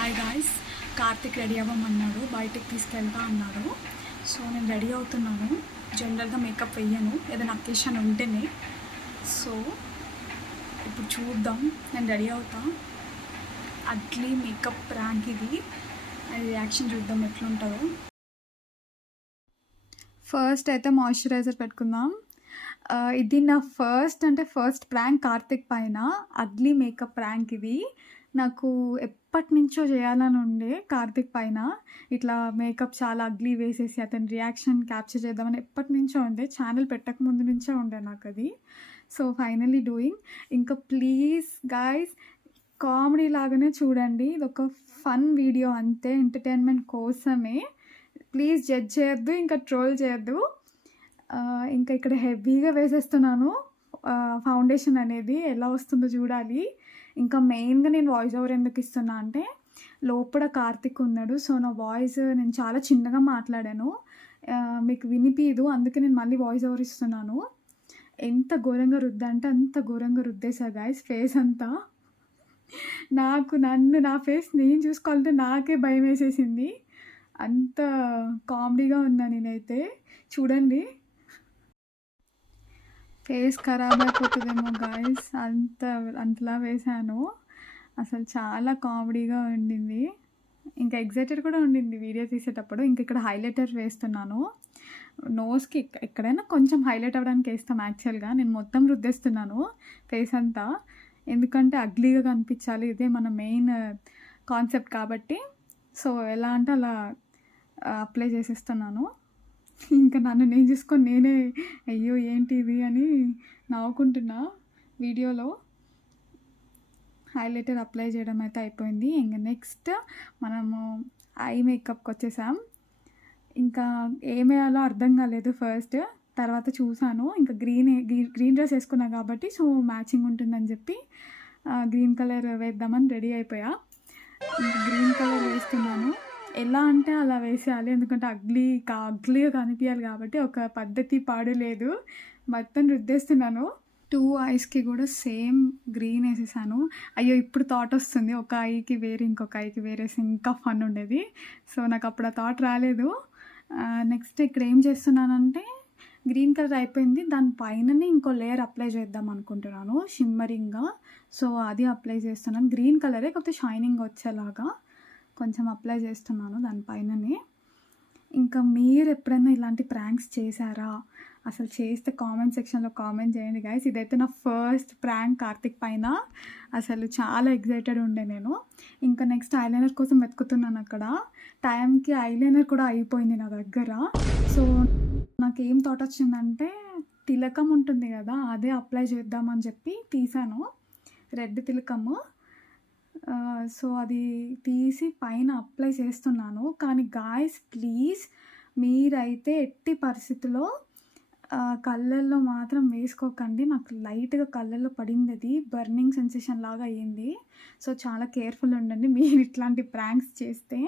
Hi guys, Karthik ready అవ్వమన్నాడు, బయటికి తీసుకెళ్తా అన్నాడు. సో నేను రెడీ అవుతున్నాను. జనరల్గా మేకప్ వెయ్యను, ఏదైనా అకేషన్ ఉంటేనే. సో ఇప్పుడు చూద్దాం, నేను రెడీ అవుతా. అట్లీ మేకప్ ప్రాంక్ ఇది, అది రియాక్షన్ చూద్దాం ఎట్లుంటుందో. ఫస్ట్ అయితే మాయిశ్చరైజర్ పెట్టుకుందాం. ఇది నా ఫస్ట్ ప్రాంక్ కార్తిక్ పైన. అగ్లీ మేకప్ ప్రాంక్ ఇది. నాకు ఎప్పటి నుంచో చేయాలని ఉండే కార్తిక్ పైన. ఇట్లా మేకప్ చాలా అగ్లీ వేసేసి అతని రియాక్షన్ క్యాప్చర్ చేద్దామని ఎప్పటి నుంచో ఉండే. ఛానల్ పెట్టక ముందు నుంచే ఉండే నాకు అది. So finally doing. ఇంకా ప్లీజ్ గాయ్స్, కామెడీ లాగానే చూడండి. ఇది ఒక ఫన్ వీడియో అంతే, ఎంటర్టైన్మెంట్ కోసమే. ప్లీజ్ జడ్జ్ చేయొద్దు, ఇంకా ట్రోల్ చేయొద్దు. ఇంకా ఇక్కడ హెవీగా వేసేస్తున్నాను ఫౌండేషన్ అనేది. ఎలా వస్తుందో చూడాలి. ఇంకా మెయిన్గా నేను వాయిస్ ఓవర్ ఎందుకు ఇస్తున్నా అంటే, లోపల కార్తిక్ ఉన్నాడు. సో నా వాయిస్ నేను చాలా చిన్నగా మాట్లాడాను, మీకు వినిపించదు. అందుకే నేను మళ్ళీ వాయిస్ ఓవర్ ఇస్తున్నాను. ఎంత ఘోరంగా రుద్దంటే అంత ఘోరంగా రుద్దేశా గాయస్, ఫేస్ అంతా. నా ఫేస్ నేను చూసుకోవాలంటే నాకే భయం వేసేసింది. అంత కామెడీగా ఉన్నా నేనైతే. చూడండి, ఫేస్ ఖరాబ్ అయిపోతుందేమో గాయస్, అంతలా వేసాను. అసలు చాలా కామెడీగా ఉండింది. ఇంకా ఎగ్జైటెడ్ కూడా ఉండింది వీడియో తీసేటప్పుడు. ఇంక ఇక్కడ హైలైటర్ వేస్తున్నాను నోస్కి. ఎక్కడైనా కొంచెం హైలైట్ అవ్వడానికి వేస్తాం యాక్చువల్గా. నేను మొత్తం రుద్దేస్తున్నాను ఫేస్ అంతా, ఎందుకంటే అగ్లీగా కనిపించాలి. ఇదే మన మెయిన్ కాన్సెప్ట్ కాబట్టి. సో ఎలా అంటే అలా అప్లై చేసేస్తున్నాను. ఇంకా నన్ను నేను చూసుకొని నేనే అయ్యో ఏంటి ఇది అని నవ్వుకుంటున్నా వీడియోలో. హైలైటర్ అప్లై చేయడం అయితే అయిపోయింది. ఇంకా నెక్స్ట్ మనము ఐ మేకప్కి వచ్చేసాం. ఇంకా ఏమేయాలో అర్థం కాలేదు ఫస్ట్, తర్వాత చూసాను. ఇంకా గ్రీన్ డ్రెస్ వేసుకున్నా కాబట్టి సో మ్యాచింగ్ ఉంటుందని చెప్పి గ్రీన్ కలర్ వేద్దామని రెడీ అయిపోయా. ఇంకా గ్రీన్ కలర్ వేస్తున్నాను. ఎలా అంటే అలా వేసేయాలి, ఎందుకంటే అగ్లీగా కనిపించాలి కాబట్టి. ఒక పద్ధతి పాడు లేదు, మొత్తం రుద్దేస్తున్నాను. 2 ఐస్కి కూడా సేమ్ గ్రీన్ వేసేసాను. అయ్యో ఇప్పుడు థాట్ వస్తుంది, ఒక ఐకి వేరే ఇంకొక ఐకి వేరేసి ఇంకా ఫన్ ఉండేది. సో నాకు అప్పుడు ఆ థాట్ రాలేదు. నెక్స్ట్ ఇక్కడ ఏం చేస్తున్నానంటే, గ్రీన్ కలర్ అయిపోయింది, దానిపైననే ఇంకో లేయర్ అప్లై చేద్దాం అనుకుంటున్నాను షిమ్మరింగ్గా. సో అది అప్లై చేస్తున్నాను. గ్రీన్ కలరే కాకపోతే షైనింగ్ వచ్చేలాగా కొంచెం అప్లై చేస్తున్నాను దానిపైననే. ఇంకా మీరు ఎప్పుడైనా ఇలాంటి ప్రాంక్స్ చేశారా? అసలు చేస్తే కామెంట్ సెక్షన్లో కామెంట్ చేయండి గైస్. ఇదైతే నా ఫస్ట్ ప్రాంక్ కార్తిక్ పైన. అసలు చాలా ఎగ్జైటెడ్ ఉండే నేను. ఇంకా నెక్స్ట్ ఐలైనర్ కోసం వెతుకుతున్నాను. అక్కడ టైంకి ఐలైనర్ కూడా అయిపోయింది నా దగ్గర. సో నాకు ఏం థాట్ వచ్చిందంటే, తిలకం ఉంటుంది కదా, అదే అప్లై చేద్దామని చెప్పి తీసాను, రెడ్ తిలకము. సో అది తీసి పైన అప్లై చేస్తున్నాను. కానీ గాయస్ ప్లీజ్, మీరైతే ఎట్టి పరిస్థితిలో కళ్ళల్లో మాత్రం వేసుకోకండి. నాకు లైట్గా కళ్ళల్లో పడింది, అది బర్నింగ్ సెన్సేషన్ లాగా అయ్యింది. సో చాలా కేర్ఫుల్ ఉండండి మీరు ఇట్లాంటి ప్రాంక్స్ చేస్తే.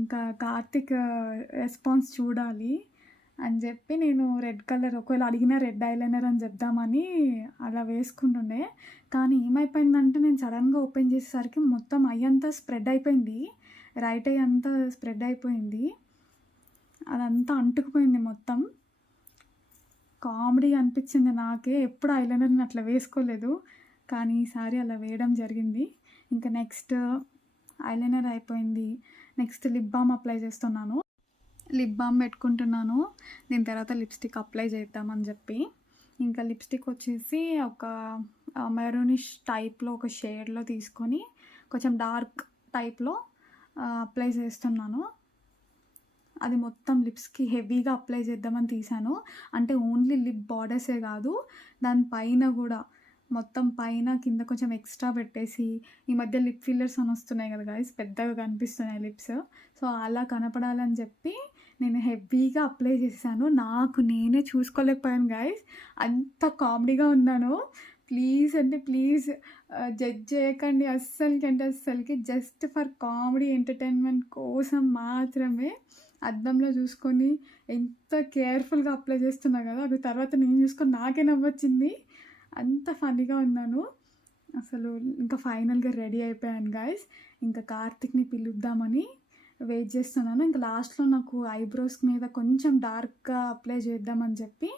ఇంకా కార్తిక్ రెస్పాన్స్ చూడాలి అని చెప్పి నేను రెడ్ కలర్, ఒకవేళ అడిగినా రెడ్ ఐలైనర్ అని చెప్దామని అలా వేసుకుంటుండే. కానీ ఏమైపోయిందంటే, నేను సడన్గా ఓపెన్ చేసేసరికి మొత్తం ఐ అంతా స్ప్రెడ్ అయిపోయింది, రైట్ ఐ అంతా స్ప్రెడ్ అయిపోయింది, అదంతా అంటుకుపోయింది మొత్తం. కామెడీ అనిపించింది నాకే. ఎప్పుడు ఐలైనర్ని అట్లా వేసుకోలేదు, కానీ ఈసారి అలా వేయడం జరిగింది. ఇంకా నెక్స్ట్ ఐలైనర్ అయిపోయింది. నెక్స్ట్ లిప్ బామ్ అప్లై చేస్తున్నాను. లిప్ బామ్ పెట్టుకుంటున్నాను. దీని తర్వాత లిప్స్టిక్ అప్లై చేద్దామని చెప్పి. ఇంకా లిప్స్టిక్ వచ్చేసి ఒక మెరూనిష్ టైప్లో ఒక షేడ్లో తీసుకొని కొంచెం డార్క్ టైప్లో అప్లై చేస్తున్నాను. అది మొత్తం లిప్స్కి హెవీగా అప్లై చేద్దామని తీసాను. అంటే ఓన్లీ లిప్ బార్డర్సే కాదు, దానిపైన కూడా మొత్తం పైన కింద కొంచెం ఎక్స్ట్రా పెట్టేసి. ఈ మధ్య లిప్ ఫిల్లర్స్ అని వస్తున్నాయి కదా గైస్, పెద్దగా కనిపిస్తున్నాయి లిప్స్. సో అలా కనపడాలని చెప్పి నేను హెవీగా అప్లై చేశాను. నాకు నేనే చూసుకోలేకపోయాను గైస్, అంత కామెడీగా ఉన్నాను. ప్లీజ్ అంటే ప్లీజ్ జడ్జ్ చేయకండి అస్సలకి. జస్ట్ ఫర్ కామెడీ ఎంటర్టైన్మెంట్ కోసం మాత్రమే. అద్దంలో చూసుకొని ఎంత కేర్ఫుల్గా అప్లై చేస్తున్నా కదా, అది తర్వాత నేను చూసుకొని నాకే నవ్వొచ్చింది. అంత ఫన్నీగా ఉన్నాను. అసలు ఇంకా ఫైనల్గా రెడీ అయిపోయాను గైస్. ఇంకా కార్తిక్ని పిలుద్దామని వెయిట్ చేస్తున్నాను. ఇంకా లాస్ట్లో నాకు ఐబ్రోస్ మీద కొంచెం డార్క్గా అప్లై చేద్దామని చెప్పి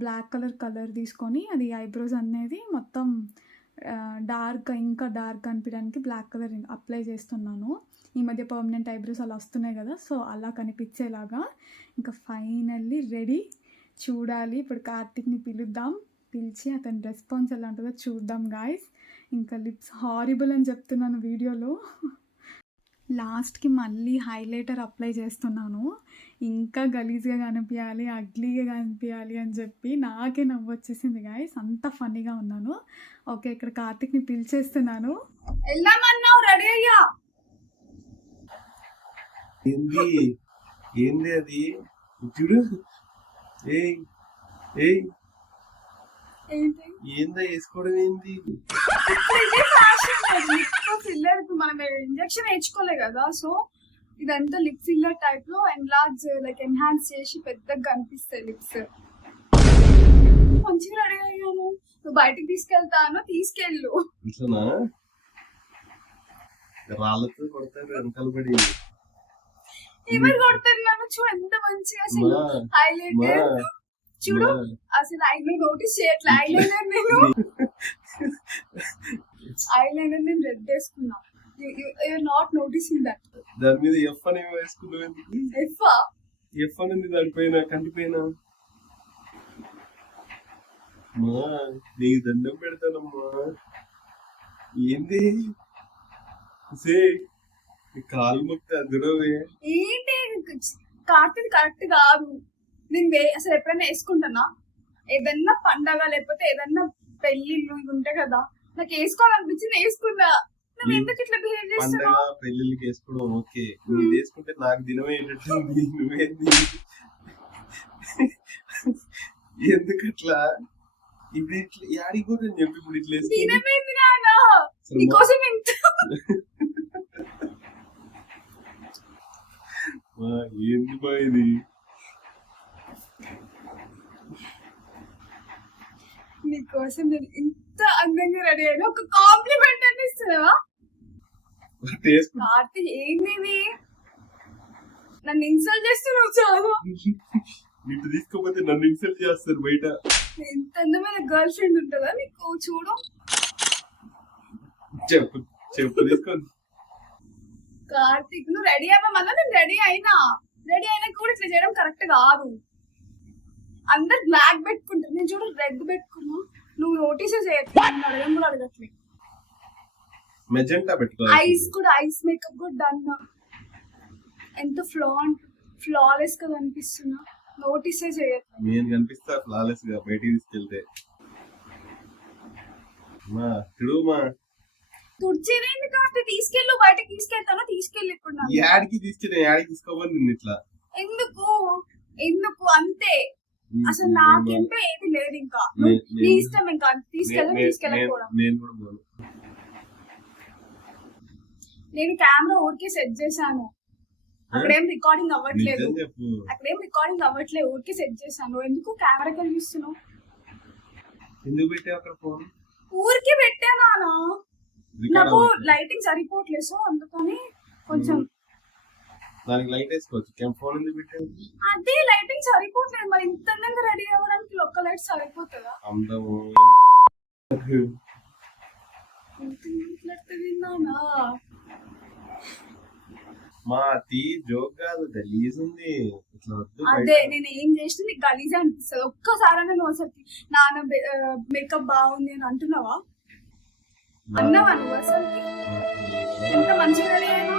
బ్లాక్ కలర్ తీసుకొని అది ఐబ్రోస్ అనేది మొత్తం ఇంకా డార్క్ అనిపించడానికి బ్లాక్ కలర్ అప్లై చేస్తున్నాను. ఈ మధ్య పర్మనెంట్ ఐబ్రోస్ అలా వస్తున్నాయి కదా, సో అలా కనిపించేలాగా. ఇంకా ఫైనల్లీ రెడీ. చూడాలి ఇప్పుడు కార్తిక్ని పిలిచి అతని రెస్పాన్స్ ఎలా ఉంటుందో చూద్దాం గాయస్. ఇంకా లిప్స్ హారిబుల్ అని చెప్తున్నాను వీడియోలో. లాస్ట్కి మళ్ళీ హైలైటర్ అప్లై చేస్తున్నాను. ఇంకా గలీజ్గా కనిపించాలి, అగ్లీగా కనిపించాలి అని చెప్పి నాకే నవ్వు వచ్చేసింది గాయస్. అంత ఫన్నీగా ఉన్నాను. ఓకే, ఇక్కడ కార్తిక్ని పిలిచేస్తున్నాను. వెళ్ళామన్నావు, రెడీ అయ్యా. ఏంది అది చూడు. ఏందా వేసుకోవడం ఏంది? ఫిల్లర్ మనం ఇంజెక్షన్ వేయించుకోలే కదా, సో ఇదంతా లిప్ ఫిల్లర్ టైప్ లో ఎన్లార్జ్ లైక్ ఎన్హాన్స్ చేసి పెద్దగా కనిపిస్తాయి లిప్స్. మంచిగా రెడీ అయ్యాను. నువ్వు బయటకు తీసుకెళ్ళు. రాళ్ళతో కొడతారు వెనకాల పడి. ఎవరు కొడతారు నన్ను? చూడు ఎంత మంచిగా అసలు హైలైటర్. చూడు అసలు ఐలైనర్ నోటీస్ చేయట్లే. ఐలైనర్ నేను రెడ్ వేసుకున్నా. You are not noticing that. దాని మీద ఎఫ్ అని వేసుకున్నావు ఎందుకు? ఎఫ్ అని దానిపైన కంటిపైన. మా నీకు దండం పెడతానమ్మా. ఏంది కాలు మొక్క అందులోవే ఏంటి? కార్తీక్ కరెక్ట్ కాదు. నేను అసలు ఎప్పుడైనా వేసుకుంటానా? ఏదన్నా పండగ లేకపోతే ఏదన్నా పెళ్లిళ్ళు ఉంటాయి కదా, నాకు వేసుకోవాలనిపించింది వేసుకున్నా. నువ్వు ఎందుకు ఇట్లా బిహేవ్ చేస్తున్నావు? పెళ్లిళ్ళకి వేసుకోవడం ఓకే, నువ్వు వేసుకుంటే నాకు దినమే ఏంటంటే నువ్వేంది ఎందుకట్లా? ఇప్పుడు ఇట్లా యాడిపోదని చెప్పి ఇప్పుడు ఇట్లా దినమేంది నానా నీకోసం ఎంత ఏంది బా ఇది? నీకోసం నేను ఇంత అందంగా రెడీ అయినా ఒక కాంప్లిమెంట్ అని ఇస్తున్నావా? కార్తీక్ ఏంది నన్ను ఇన్సల్ట్ చేస్తున్నావు చాలా. నీకు తీసుకోపోతే నన్ను ఇన్సల్ట్ చేస్తారు బయట. ఎంత అందమైన గర్ల్ ఫ్రెండ్ ఉంటుందా నీకు? చూడు చెప్పు తీసుకో. కార్తీక్ నువ్వు రెడీ అవ్వమన్నా నేను రెడీ అయినా కూడా ఇట్లా చేయడం కరెక్ట్ కాదు. అందరు బ్లాక్ పెట్టుకుంటారు, నేను చూడు రెడ్ పెట్టుకున్నా. నువ్వు నోటీస్ చేయట్లేదు, అడగం కూడా అడగట్లేదు. మెజెంటా పెట్టుకో. ఐస్ మేకప్ కూడా డన్. ఎంత ఫ్లాలెస్ గా కనిపిస్తున్నా, నోటీసే చేయట్లేదు. నేను కనిపిస్తా ఫ్లాలెస్ గా బయటికి తీసుకెళ్తే. తుడిచేదేంటి కాబట్టి తీసుకెళ్ళు, బయటకి తీసుకెళ్ళి ఇప్పుడు యాడికి తీసుకోవాలి నిన్ను ఇట్లా. ఎందుకు అంతే. అసలు నాకంటే ఏది లేదు. ఇంకా నీ ఇష్టం. ఇంకా తీసుకెళ్ళకపోవడం. నేను కెమెరా ఊరికే సెట్ చేశాను, అక్కడేం రికార్డింగ్ అవ్వట్లేదు. ఊరికే సెట్ చేశాను. ఎందుకు కెమెరాకి వెళ్ళి చూస్తున్నావు? ఊరికే పెట్టానా? నాకు లైటింగ్ సరిపోవట్లేదు, సో అందుకని కొంచెం దానికి లైట్ వేసుకోవచ్చు. ఫోన్ ఎందుకు పెట్టావు? అదే లైటింగ్ సరిపోవట్లేదు. మరి ఇంత అందంగా రెడీ అవ్వడానికి ఒక్క లైట్ సరిపోతుందా? అందము మా అతి జోక్ కాదు, గలీజ్ ఉంది. అదే నేను ఏం చేసిన నీకు గలీజ్ అనిపిస్తుంది. ఒక్కసారి నువ్వు అసలు నాన్న మేకప్ బాగుంది అని అంటున్నావా? అన్నావా నువ్వు? అసలు ఎంత మంచిగా రెడీ అయినా.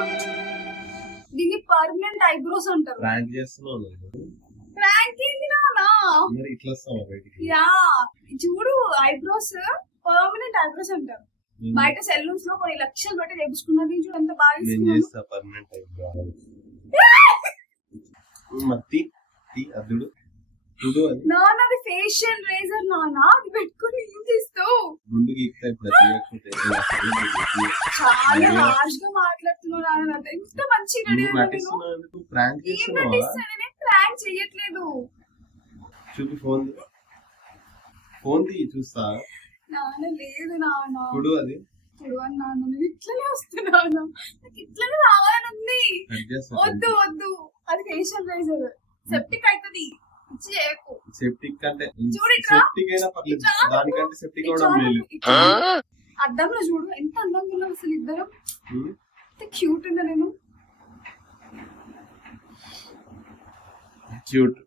దీన్ని పర్మనెంట్ ఐబ్రోస్ అంటారు. ప్రాంక్ చేస్తున్నావు. ప్రాంక్ ఏంటి నానా? మరి ఇట్లా వస్తావా బయటికి? యా చూడు, ఐబ్రోస్ పర్మనెంట్ ఐబ్రోస్ అంటారు. బయట సెలూన్స్ లో కొన్ని లక్షలు పెట్టి తెప్పించుకున్నది. చూడు ఎంత బాగా చేస్తా పర్మనెంట్ ఐబ్రోస్. మత్తి అదుడు చూడు. నాన్నది ఫేషియల్ రేజర్ నానా, అది పెట్టుకుని ఏం చేస్తావు? గుండు గీక్తా ఇప్పుడు చాలా హార్ష్ గా మాట్లాడుతున్నావు నాన్న. ఎంత మంచిగా రెడీ అయ్యాను. ప్రాంక్ చేయట్లేదు. చూపి ఫోన్ తీ చూస్తా. నాన్న లేదు నాన్న చూడు అది చూడు అని నాన్న నేను ఇట్లనే వస్తున్నాను నాకు ఇట్లనే రావాలని ఉంది కట్ చేస్తా. వద్దు వద్దు అది ఫేషియల్ రైజర్ సెప్టిక్ అవుతుంది ఇచ్చి చేయకు సెప్టిక్ అంటే చూడు ఇట్లా. సెప్టిక్ అయినా పర్లేదు, ఇట్లా. దానికంటే సెప్టిక్ ఇట్లా అవడం లేదు. ఇట్లా. అద్దంలో చూడు ఎంత అందంగా ఉన్నాం అసలు ఇద్దరం ఎంత క్యూట్ ఉన్నా నేను క్యూట్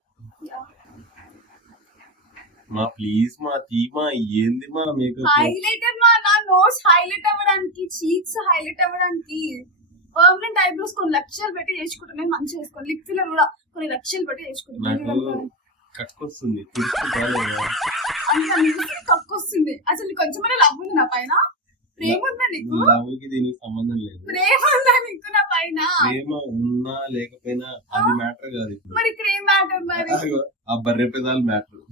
మా ప్లీజ్ మా తీమా ఏంది మా మేకప్ హైలైటర్ మా నా నోస్ హైలైట్ అవ్వడానికి చీక్స్ హైలైట్ అవ్వడానికి పర్మనెంట్ ఐబ్రోస్ కొన్ని లక్షలు పెట్టి చేసుకుంటాను నేను మంచిగా చేసుకోండి లిప్ ఫిల్లర్ కూడా కొన్ని లక్షలు పెట్టి చేసుకుంటాను నాకు కక్కొస్తుంది అంత కక్కొస్తుంది అసలు నీకు కొంచెమైనా లవ్ ఉంది నా పైన ప్రేమ ఉందా నీకు లవ్కి దీనికి సంబంధం లేదు. ప్రేమ ఉందా నీకు నా పైన ప్రేమ ఉన్నా లేకపోయినా అది మ్యాటర్ కాదు ఇప్పుడు. మరి ఇక్కడ ఏం మ్యాటర్ మరి అగో, ఆ బర్రె పెదాలు మ్యాటర్.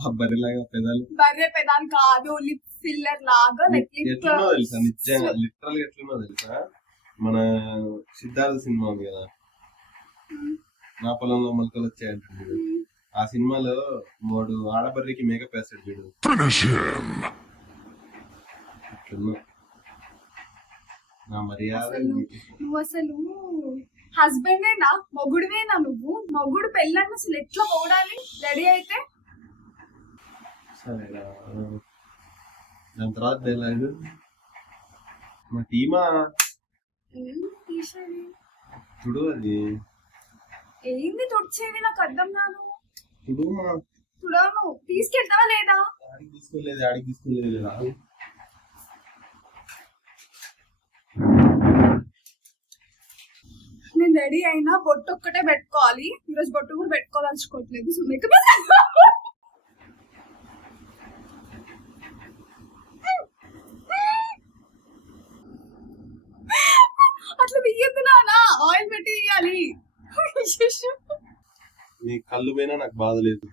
ఆ బర్రెలాగా పెదాలు బర్రె పెదాలు కాదు లిప్ ఫిల్లర్ లాగా లైక్ ఎట్లున్నో తెలుసా, నిజంగా లిటరల్ గా ఎట్లున్నో తెలుసా, మన సిద్ధార్థ సినిమా ఉంది కదా, నా పొలంలో మొలకలు వచ్చాయంటుంది. ఆ సినిమాలో వాడు ఆడబర్రికి మేకప్ వేస్తాడు చూడు, ఎట్లున్నా నా మర్యాద. నువ్వు అసలు హస్బెండేనా మొగుడువేనా నువ్వు మొగుడు పెళ్ళని అసలు ఎట్లా పోడాలి రెడీ అయితే సరేనా, దాని తర్వాత డైలాగ్ మా టీమా తీసేది చూడు అది ఏంది తుడిచేది నాకు అర్థం కాదు చూడు మా చూడను తీసుకెళ్తావా లేదా ఆడికి తీసుకోలేదు కదా. నేను రెడీ అయినా బొట్టు ఒక్కటే పెట్టుకోవాలి ఈరోజు బొట్టు కూడా పెట్టుకోదలుచుకోవట్లేదు సో మేకప్ అట్లా తీయద్దు నానా ఆయిల్ పెట్టి తీయాలి నీ కళ్ళు పోయినా నాకు బాధ లేదు.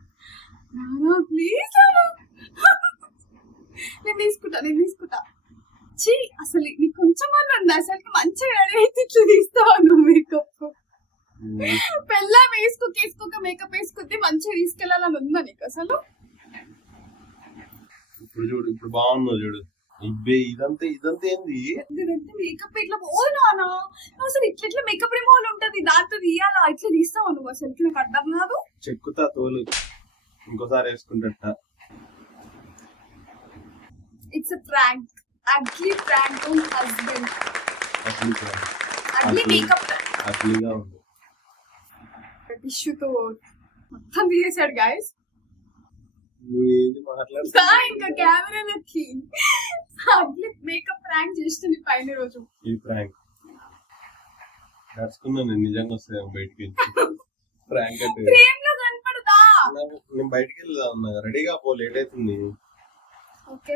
ప్లీజ్ నేను తీసుకుంటా ఛీ అసలు నీకు కొంచెం ఉంది అసలు మంచిగా రెడీ అయితే ఇట్లా తీస్తావా నువ్వు మేకప్ పెళ్ళా వేసుకోక మేకప్ వేసుకుంటే మంచిగా తీసుకెళ్ళాలని ఉందా నీకు అసలు ఇప్పుడు చూడు, ఇప్పుడు బాగున్నావు చూడు. ఇదంతా ఏంది ఇదంతా మేకప్ ఇట్లా పోదు నానా అసలు ఇట్లా మేకప్ రిమూవల్ ఉంటది దాంతో తీయాలా ఇట్లా తీస్తావా నువ్వు అసలు నాకు అర్థం కాదు చెక్కుతా తోలు ఇంకోసారి వేసుకుంటా. It's a prank ugly prank on husband ugly makeup అగ్లీగా ఉంది. టిష్యూతో మొత్తం తీసేశాడు గాయస్ నువ్వు ఏంది మాట్లాడుతా ఇంకా కెమెరాలకి అగ్లీ మేకప్ ప్రాంక్ చేస్తుంది పైన రోజు ఈ ప్రాంక్ నడుచుకున్నా నేను నిజంగా వస్తాను బయటికి. ప్రాంక్ అంటే ఫ్రేమ్ లో కనపడదా నేను బయటికి వెళ్దా ఉన్నా, రెడీగా పో, లేట్ అవుతుంది. ఓకే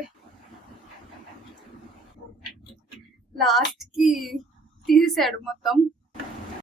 లాస్ట్ కి తీసేసాడు మొత్తం